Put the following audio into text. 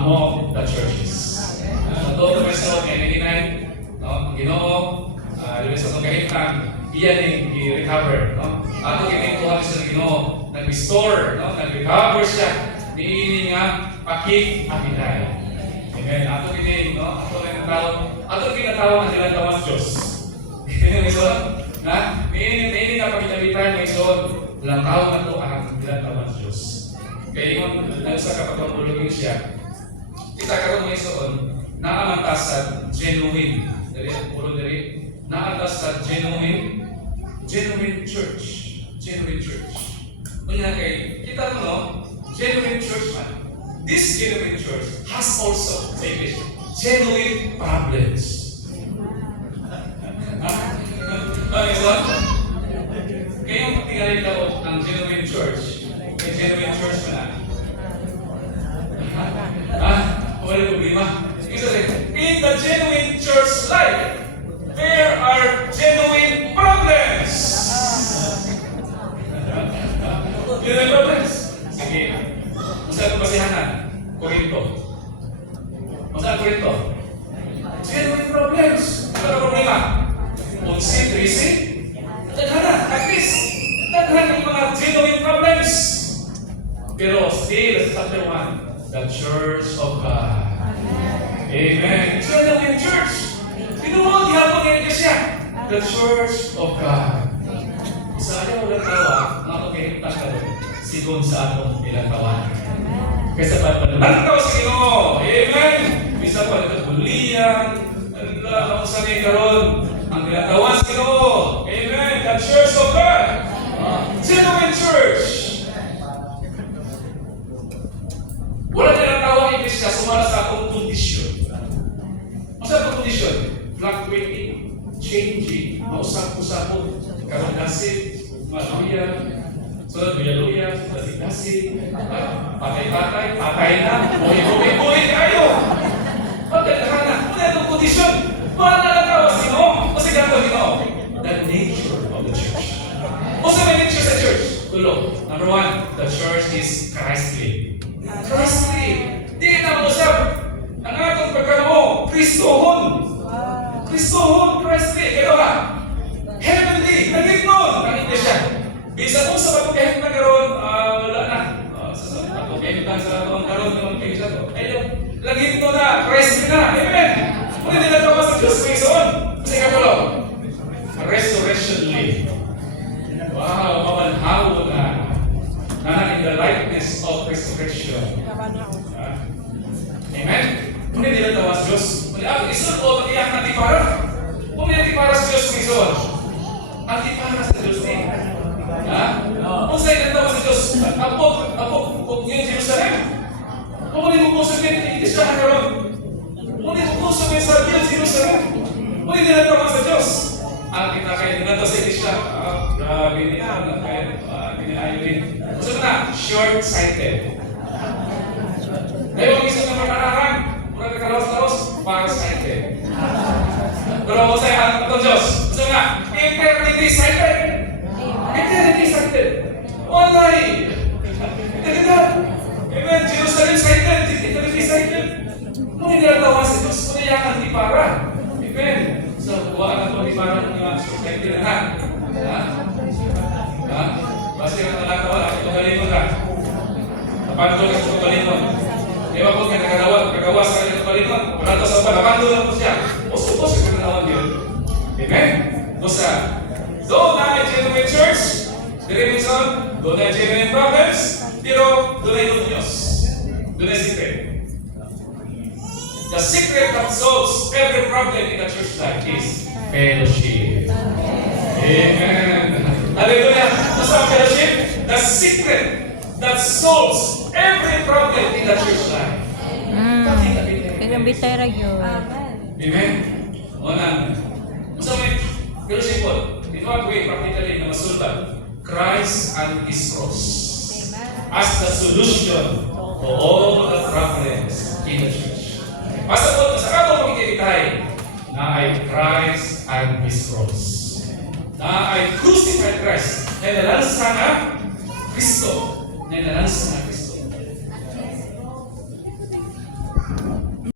among the churches. Todo meso nga ininay, no, Ginoo, dili sa itong kahimtang, iyan yung i-recover, no? Ato kinikuha sa Ginoo, nag-restore, no? Nag-recover siya, niini nga pakik-aminay. Amen. Ato kini, no? Ato kinatawag ang ilang tawas Diyos. Kaya ison, na, niini nga pakik-aminay, ison, ilang tawag na ito ang ilang tawas Diyos. Kaya yun, sa kapatulogin siya, kita karon mo ison, naamantasad, genuine. Dari ang puro dari, naamantasad, genuine church. Genuine church. Kaya kay, kita mo no, genuine church man. This genuine church has also, sa English, genuine problems. Okay, so, kaya yung tingnan ko ang genuine church, may genuine church man na. Wala problema. In the genuine church life, there are genuine problems. Genuine problems. Sige. Masa ito basihanan? Korinto. Masa Korinto? Genuine problems. Ano ang problema? Unsin, trisi? Tadhana, takis. Tadhana yung mga genuine problems. Pero still, sa chapter 1, the Church of God. Amen. Genuine church. Pinuwag hapon ngayon ka siya. The Church of God. Sa ayaw ulang tawa, mga pagkahimtang ka rin, sigon sa atong ilang tawa. Kaysa pagpalantaw sa Ginoo. Amen. Bisa po, nagkabulian, ang sanay karon, ang ilang tawa sa Ginoo. Amen. The Church of God. Genuine church. Wala nilang tawag Iglesia sumala sa akong kondisyon. Masa akong kondisyon? Fluctuating, changing, mausap-usapon, karon kasi, maluya, sunod bilaluya, sunod kasi, patay na, buhay kayo. Pagkakana na, wala itong kondisyon. Wala na tawag sa Ginoo. Kasi gano'n Ginoo. The nature of the church. Masa may nature sa church? Tulo. Number 1, the church is Christly. Christly. Di na usap. Ang atong pagkano, Kristohon. Kristohon, Christly. Kaya ba? Heavenly. Naging nun. Naging siya. Bisa kung sa pagkahit na karoon, wala na. Sa pagkahit na sa karoon ng pagkahit na. Ayun. Laging nun na. Christly na. Amen. Kung hindi na tawa sa Diyos, Kristohon. Kasi kapulo. Resurrectionally. Wow, mamanhaw na. Na in the likeness of resurrection. Amen? Kung hindi na tawas Diyos, kung ako isun o iyak na tipara, kung hindi tipara sa Diyos ng isun, ang tipara sa Diyos ni. Kung sa'yo na tawas sa Diyos, apok yung Jerusalem, kung hindi mo puso yung Iglesia na karoon, kung hindi mo puso yung sabi yung Jerusalem, kung hindi na tawas sa Diyos, ang kita kayo dinato sa Iglesia, grabe niya, ayaw din. Gusto na, short-sighted. Ayaw ang isang naman kararang, mula kalawas-lawas, far-sighted. Pero kung sa'yo, ang itong Diyos, gusto na, eternity-sighted. Eternity-sighted. Walay! Ito. Amen, Jerusalem-sighted, eternity-sighted. Kung hindi lang tawa sa Diyos, kung iyakan di para. Amen. So, buwaan na ito di para ng mga short-sighted na. Basta yung nalakawan, ako itong galingon ka. Napantol ka sa itong galingon. Ewan ko nga nagagawa sa itong galingon. Wala ito sa napantol lang po siya. Usupos yung nagagawan yun. Amen? Basta, doon na genuine church, direction, doon na genuine problems, pero doon na yung Diyos. Doon na secret. The secret that solves every problem in the church life is fellowship. Amen. Hallelujah. What's our fellowship? The secret that solves every problem in the church life. Kagambitay ra yun. Amen. Unang. What's our fellowship po? In what way, practically, na masultan? Christ and His cross. As the solution to all the problems in the church. Basta po, sa katong pagkikitay na ay Christ and His cross. Na ay crucified Christ, na nalansa na Kristo, na nalansa na